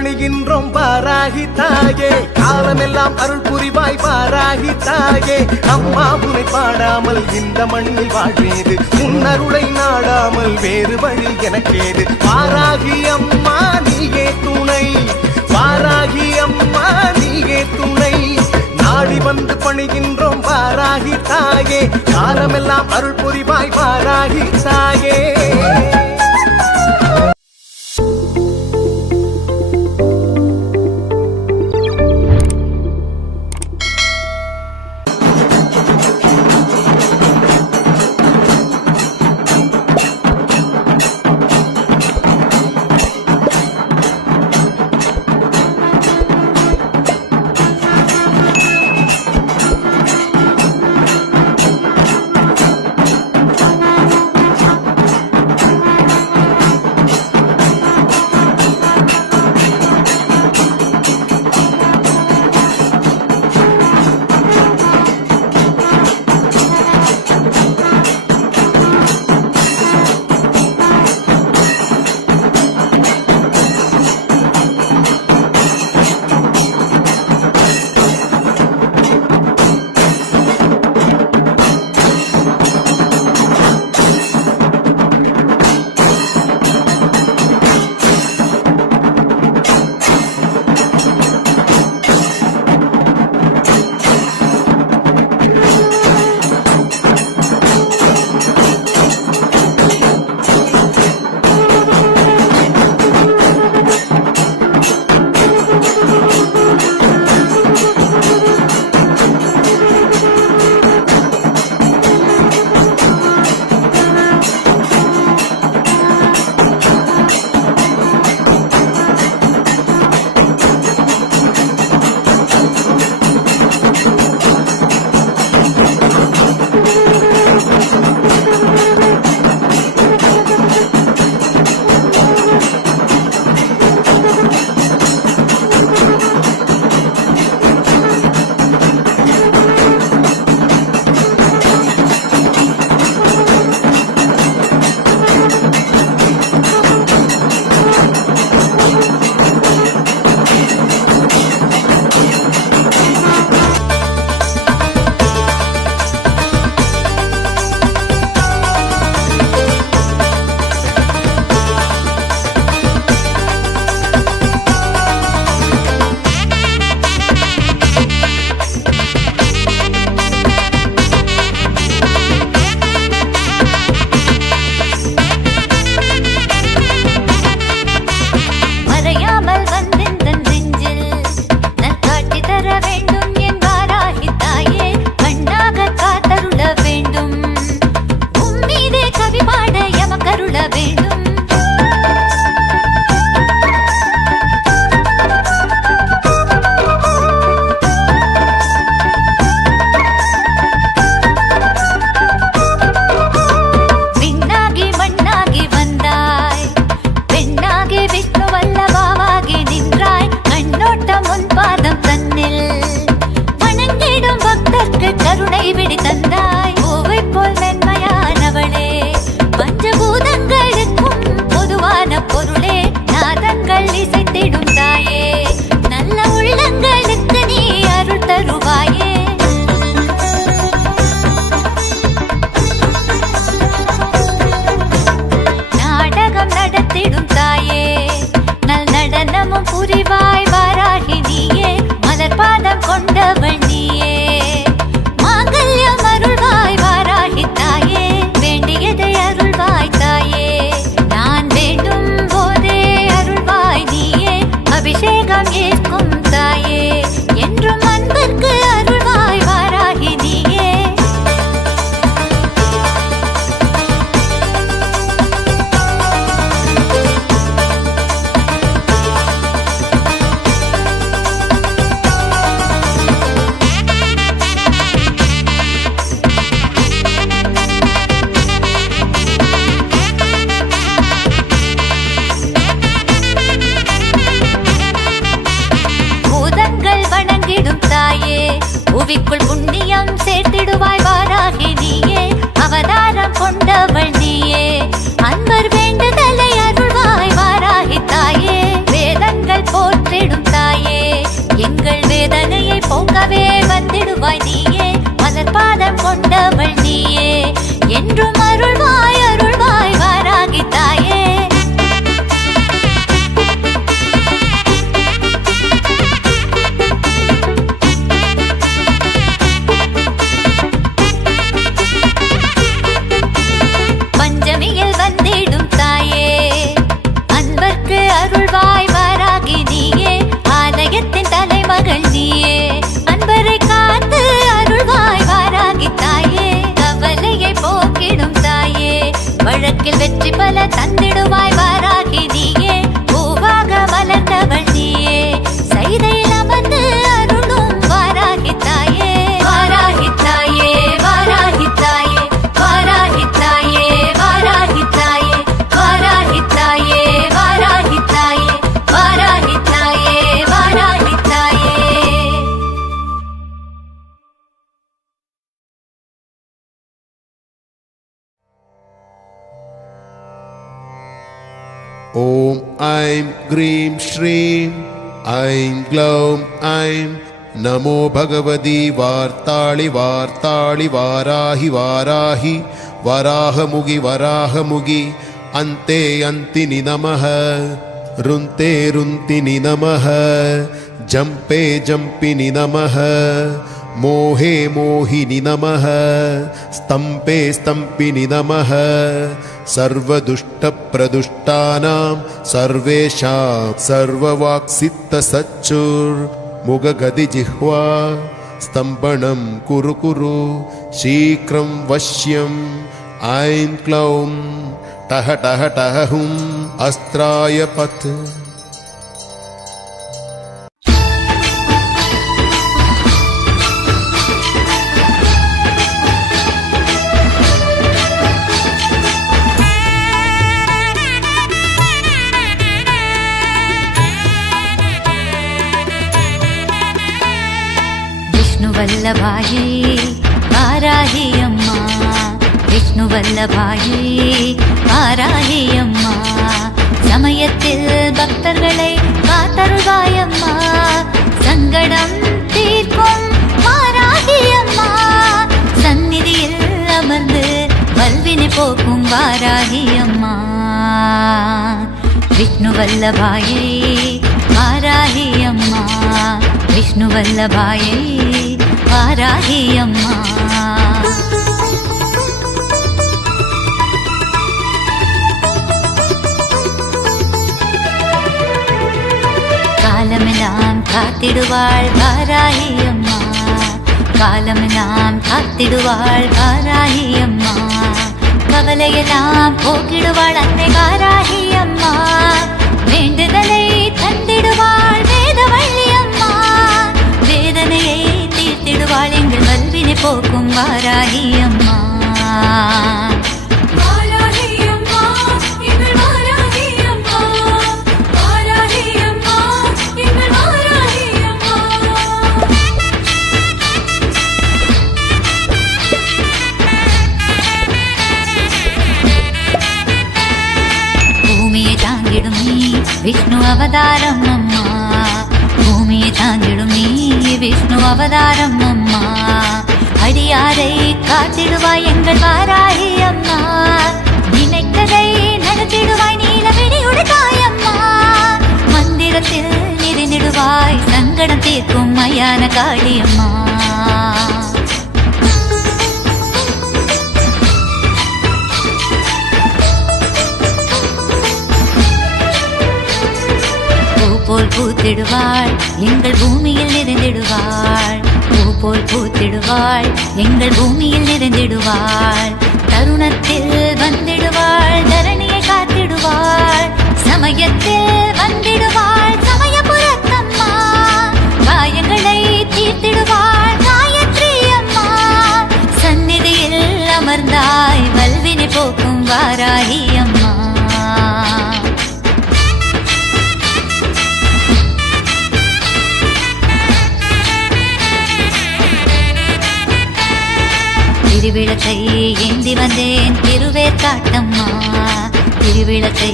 பணிகின்றோம் வாராகி தாயே, காலமெல்லாம் அருள் புரிவாய் வாராகி தாயே. அம்மா உனை பாடாமல் இந்த மண்ணில் வாழ்வேது, முன்னருளை நாடாமல் வேறு வழி எனக்கேது. வாராகி அம்மா நீயே துணை, வாராகி அம்மா நீயே துணை. நாடி வந்து பணிகின்றோம் வாராகி தாயே, காலமெல்லாம் அருள் புரிவாய் வாராகி தாயே. புவிக்குள் புண்ணியம் சேர்த்திடுவாய் வாராகி நீயே, அவதாரம் கொண்டவள் நீயே, அன்பர் வேண்டுதலை அருள்வாய் வாராகி தாயே, வேதங்கள் போல் வாழ்க்கையில் வெற்றி பல தந்திடுவாய் வாராகி நீயே பூவாக மலர்ந்தவள் நீயே சைதையில் அமர்ந்து அருளும் வாராகி தாயே வாராகி தாயே வாராகி தாயே வாராகி தாயே வாராகி தாயே வாராகி தாயே வாராகி தாயே வாராகி தாயே வாராகி தாயே. ॐ ऐं ग्रीं श्रीं ऐं ग्लौं ऐं नमो भगवती वार्ताळि वार्ताळि वाराहि वाराहि वराहमुगि वराहमुगि अन्ते अन्तिनि नमः रुन्ते रुन्तिनि नमः जम्पे जम्पिनि नमः मोहे मोहिनि नमः स्तम्पे स्तम्पिनि नमः सर्वदुष्टप्रदुष्टानां सर्वेषां सर्ववाक्सित्तसच्चुर्मुगगदिजिह्वा स्तम्भनं कुरु कुरु शीघ्रं वश्यं ऐं क्लौं टह टह टह हुं अस्त्राय पथ. वल्लभाये वाराहि अम्मा विष्णु वल्लभाये वाराहि अम्मा சமயத்தில் பக்தர்களை காத்தருள்வாய் அம்மா சங்கடம் தீர்க்கும் வாராகி அம்மா சந்நிதியில் அமர்ந்து வல்வினை போக்கும் வாராகி அம்மா விஷ்ணு வல்லபாயே வாராகி அம்மா விஷ்ணு வல்லபாயே வாராகி அம்மா. காலமெல்லாம் காத்திடுவாள் வாராகி அம்மா காலமெல்லாம் காத்திடுவாள் வாராகி அம்மா கவலையெல்லாம் போக்கிடுவாள் அன்னை வாராகி அம்மா வேண்டுதலை தந்திடுவாள் வேதவள்ளி அம்மா வேதனையை தீர்த்திடுவாள் எங்கள் வல்வினை போக்கும் வாராகி அம்மா. விஷ்ணு அவதாரம் அம்மா பூமியை தாங்கிடும் நீ விஷ்ணு அவதாரம் அம்மா அடியாரை காத்திடுவாய் எங்கள் வாராகி அம்மா நினைத்ததை நடத்திடுவாய் நீலவிழி உடுத்தாய் அம்மா மந்திரத்தில் நிறைந்திடுவாய் சங்கடம் தீர்க்கும் மயான காளி அம்மா. போல் பூத்திடுவாள் எங்கள் பூமியில் நிறைந்திடுவாள் பூ போல் பூத்திடுவாள் எங்கள் பூமியில் நிறைந்திடுவாள் தருணத்தில் வந்திடுவாள் தரணியை காத்திடுவாள் சமயத்தில் வந்திடுவாள் சமயபுரத்தம்மா காயங்களை தீர்த்திடுவாள் காயத்ரி அம்மா சந்நிதியில் அமர்ந்தாய் வல்வினை போக்கும் வாராகி அம்மா. திருவிளக்கை ஏந்தி வந்தேன் திருவேற்காட்டம்மா திருவிளக்கை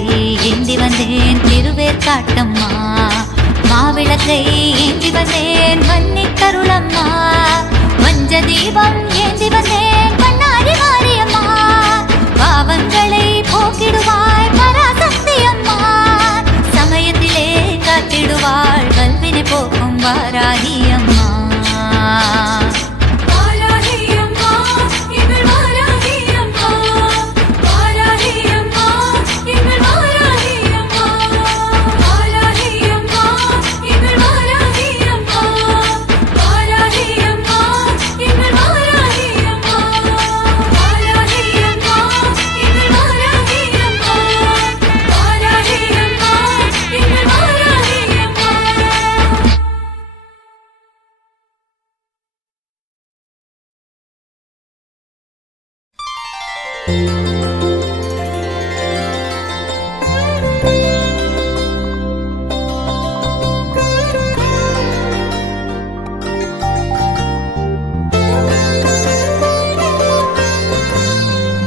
ஏந்தி வந்தேன் திருவேற்காட்டம்மா மாவிளக்கை ஏந்தி வந்தேன் வன்னிக்கருளம்மா வஞ்ச தீபம் ஏந்தி வந்தேன் பண்ணாரி மாரியம்மா பாவங்களை போக்கிடுவாய் பராசக்தி அம்மா சமயத்திலே காத்திடுவாள் கல்வினை போக்கும் வாராகி அம்மா.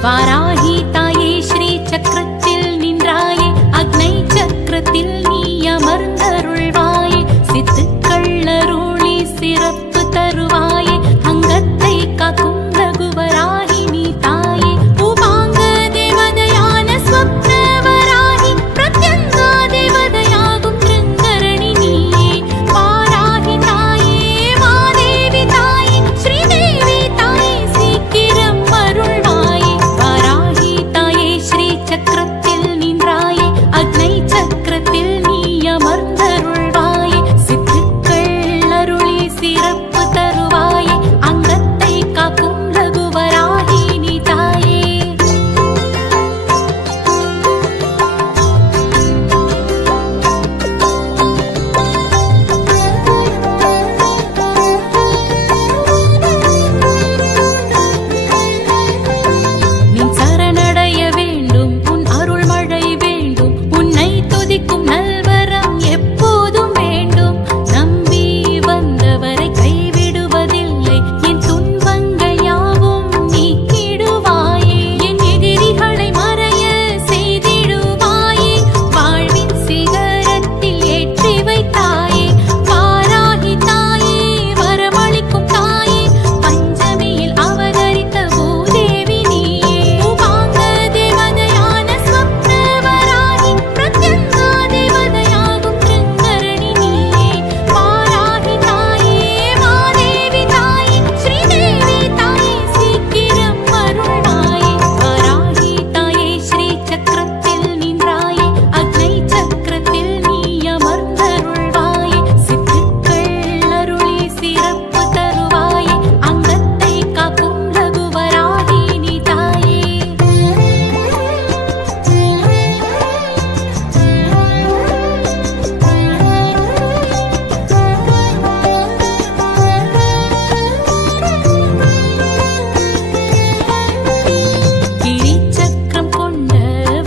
வாராகி தாயே ஸ்ரீ சக்கரத்தில் நின்றாயே அக்னை சக்கரத்தில் நீ அமர்ந்தருள்வாயே சித்துக்கள் அருளி சிறப்பு தருவாயே அங்கத்தை காக்கும் ரகுவராகினி தாயே உபாங்க தேவதையான ஸ்வப்னவராகி பிரத்யங்கா தேவதையாகும் திருங்கரணி நீயே வாராகி தாயே மாதேவி தாயே ஸ்ரீதேவி தாயே சீக்கிரம் அருள்வாயே வாராகி தாயே ஸ்ரீ சக்கரத்தில் நின்றாயே அக்னை சக்கரத்தில் நீ அமர்ந்தருள்வாயே சித்துக்கள் அருளி சிறப்பு தருவாயே அங்கத்தை காக்கும் ரகுவராகினி தாயே நீ சரணடைய வேண்டும் உன் அருள் மழை வேண்டும் உன்னை துதிக்கும் நல்வரம் எப்போதும் வேண்டும் நம்பி வந்தவரை கைவிடுவதில்லை என் துன்பங்கள் யாவும் நீக்கிடுவாயே என் எதிரிகளை மறைய செய்திடுவாயே வாழ்வின் சிகரத்தில் ஏற்றி வைத்தாயே வாராகி தாயே வரமளிக்கும் தாயே பஞ்சமியில் அவதரித்த பூதேவி நீயே உபாங்க தேவதையான ஸ்வப்னவராகி பிரத்யங்கா தேவதையாகும் திருங்கரணி நீயே வாராகி தாயே மாதேவி தாயே ஸ்ரீதேவி தாயே சீக்கிரம் அருள்வாயே வாராகி தாயே ஸ்ரீ சக்கரத்தில் நின்றாயே அக்னை சக்கரத்தில் நீ அமர்ந்தருள்வாயே சித்துக்கள் அருளி சிறப்பு தருவாயே அங்கத்தை காக்கும் ரகுவராகினி தாயே கிரி சக்கரம் கொண்ட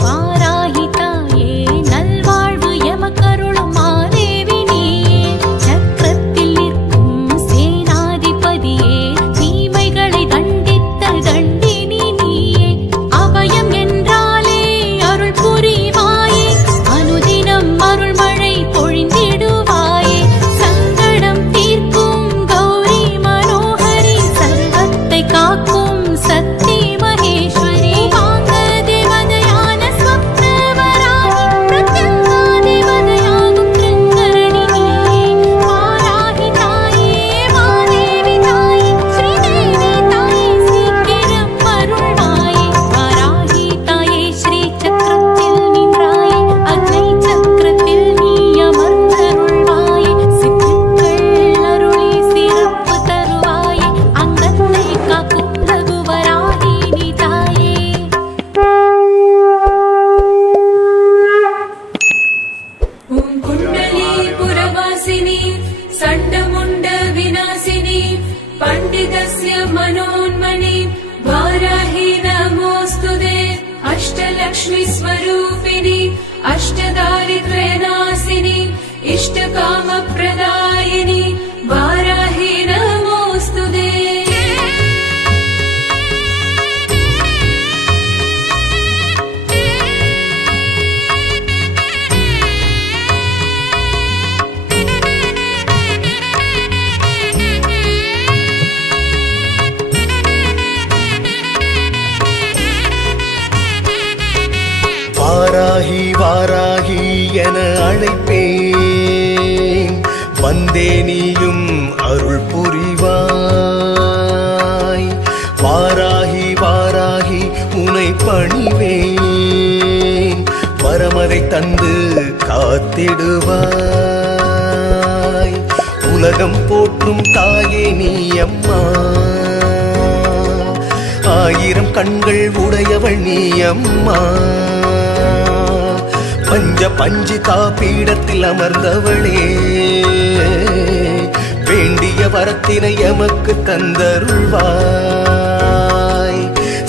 வாராகி தாயே நல்வாழ்வு எமக்கருளும் மாதேவி நீயே சக்கரத்தில் நிற்கும் சேனாதிபதியே தீமைகளை தண்டித்த தண்டினி நீயே அபயம் என்றாலே அருள் புரிவாயே அனுதினம் அருள் மழை பொழிந்திடுவாயே சங்கடம் தீர்க்கும் கௌரி மனோகரி சர்வத்தை காக்கும் சக்தி மகேஸ்வரி வாங்க தேவதையான ஸ்வப்னவராகி பிரத்யங்கா தேவதையாகும் திருங்கரணி நீயே வாராகி தாயே மாதேவி தாயே ஸ்ரீதேவி தாயே சீக்கிரம் அருள்வாயே வாராகி தாயே ஸ்ரீ சக்கரத்தில் நின்றாயே அக்னை சக்கரத்தில் நீ அமர்ந்தருள்வாயே சித்துக்கள் அருளி சிறப்பு தருவாயே அங்கத்தை காக்கும் ரகுவராகினி தாயே ஓம் குண்டலி புரவாசினி சண்டமுண்ட விநாசினி பண்டிதஸ்ய மனோன்மணி வாராஹி நமோஸ்துதே அஷ்டலக்ஷ்மி ஸ்வரூபிணி அஷ்டதாரித்ர்யநாசினி இஷ்டகாம பிரதாயினி வாராஹி நமோஸ்துதே வாராகி வாராகி என அழைப்பேன் வந்தே நீயும் அருள் புரிவாய் வாராகி வாராகி உனை பணிவேன் வரமதை தந்து காத்திடுவாய் உலகம் போற்றும் தாயே நீ அம்மா ஆயிரம் கண்கள் உடையவள் நீ அம்மா பஞ்ச பஞ்சிகா பீடத்தில் அமர்ந்தவளே வேண்டிய வரத்தினை எமக்கு தந்தருள்வாய்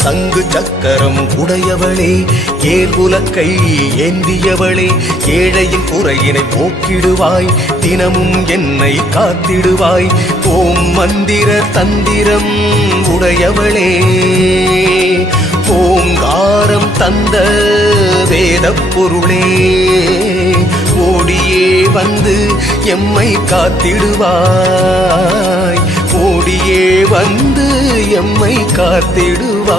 சங்கு சக்கரம் உடையவளே ஏர் உலக்கை ஏந்தியவளே ஏழையின் குறையினை போக்கிடுவாய் தினமும் என்னை காத்திடுவாய் ஓம் மந்திர தந்திரம் உடையவளே ஓங்காரம் தந்த வேதப் பொருளே ஓடியே வந்து எம்மை காத்திடுவாய் ஓடியே வந்து எம்மை காத்திடுவாய்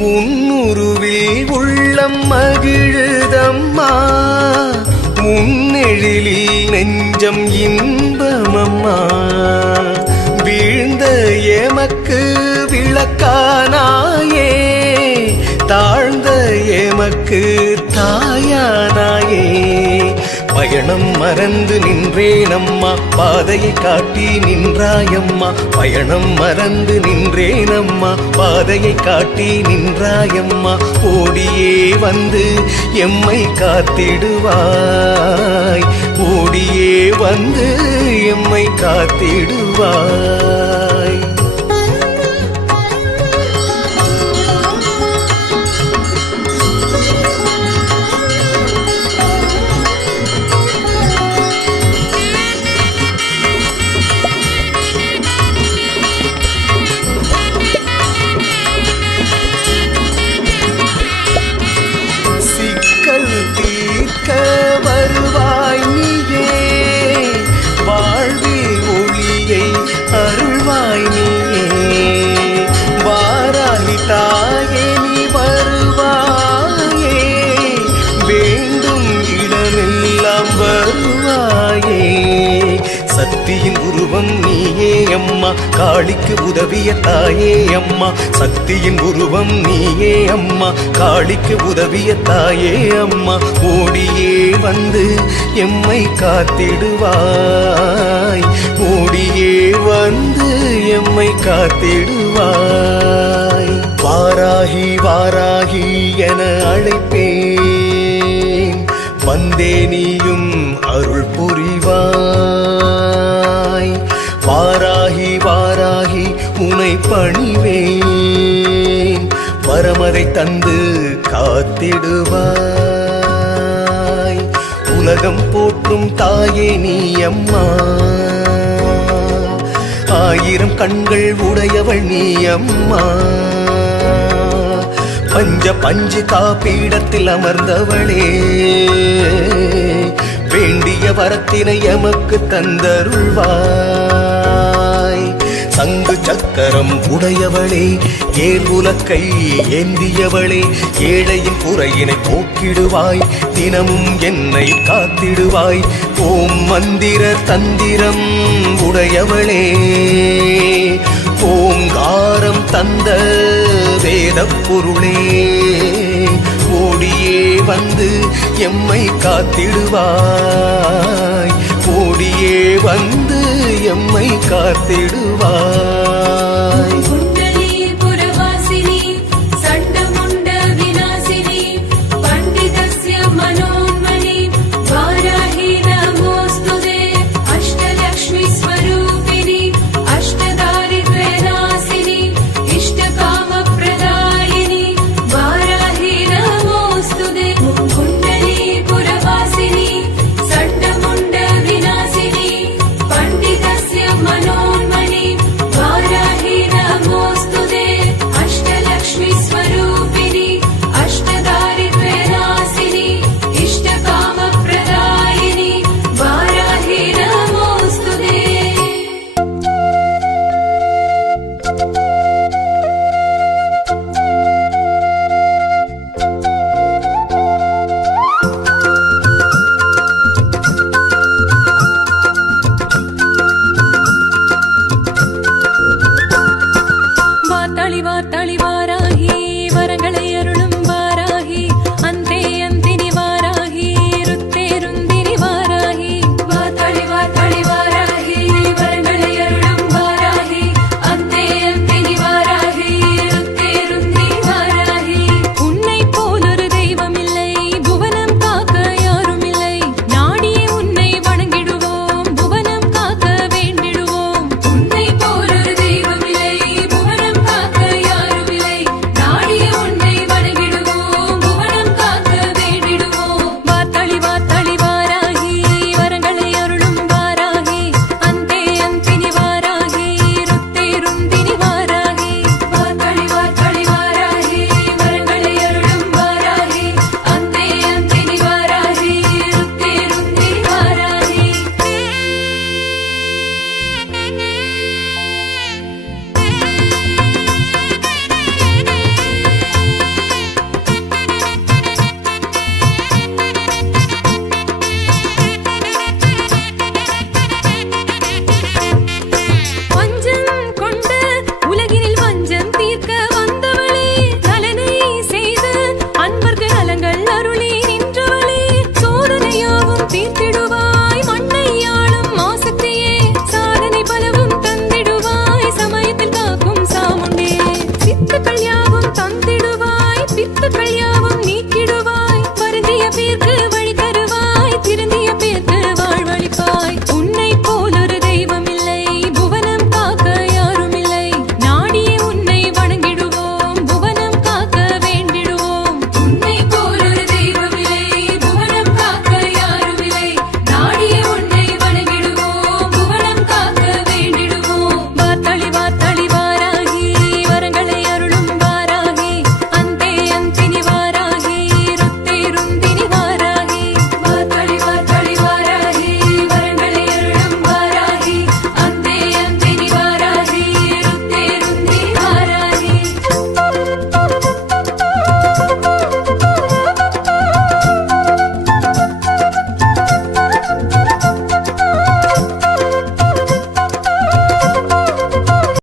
முன்னுருவில் உள்ளம் மகிழுதம்மா முன்னெழிலில் நெஞ்சம் இன்பமம்மா வீழ்ந்த எமக்கு விளக்கானாயே தாழ்ந்த எமக்கு தாயானாயே பயணம் மறந்து நின்றேனம்மா பாதையை காட்டி நின்றாயம்மா பயணம் மறந்து நின்றேனம்மா பாதையை காட்டி நின்றாயம்மா ஓடியே வந்து எம்மை காத்திடுவாய் ஓடியே வந்து எம்மை காத்திடுவாய் வருவாய் நீயே வாழ்வில் ஒளியை அருள்வாய் நீயே வாராகி தாயே நீ வருவாயே வேண்டும் இடமெல்லாம் வருவாயே சக்தியின் உருவம் நீயே அம்மா காளிக்கு உதவிய தாயே அம்மா சக்தியின் உருவம் நீயே அம்மா காளிக்கு உதவிய தாயே அம்மா ஓடியே வந்து எம்மை காத்திடுவாய் ஓடியே வந்து எம்மை காத்திடுவாய் வாராகி வாராகி என அழைப்பேன் வந்தே நீயும் அருள் புரிவாய் வாராகி வாராகி உனை பணிவேன் வரமதை தந்து காத்திடுவாய் உலகம் போற்றும் தாயே நீ அம்மா ஆயிரம் கண்கள் உடையவள் நீ அம்மா பஞ்சு காப்பீடத்தில் அமர்ந்தவளே வேண்டிய வரத்தினை எமக்கு தந்தருள்வாய் சங்கு சக்கரம் உடையவளே ஏர் உலக்கை ஏந்தியவளே ஏழையின் குறையினை போக்கிடுவாய் தினமும் என்னை காத்திடுவாய் ஓம் மந்திர தந்திரம் உடையவளே ஓங்காரம் தந்த வேதப் பொருளே ஓடியே வந்து எம்மை காத்திடுவாய் ஓடியே வந்து எம்மை காத்திடுவாய் குண்டலி புரவாசினி சண்டமுண்ட விநாசினி பண்டிதஸ்ய மனோன்மணி வாராஹி நமோஸ்துதே அஷ்டலக்ஷ்மி ஸ்வரூபிணி அஷ்டதாரித்ர்யநாசினி இஷ்டகாம பிரதாயினி வாராஹி நமோஸ்துதே குண்டலி புரவாசினி சண்டமுண்ட விநாசினி பண்டிதஸ்ய மனோன்மணி வாராஹி நமோஸ்துதே யாவும் நீக்கிடுவாய் வருந்திய பேர்க்கு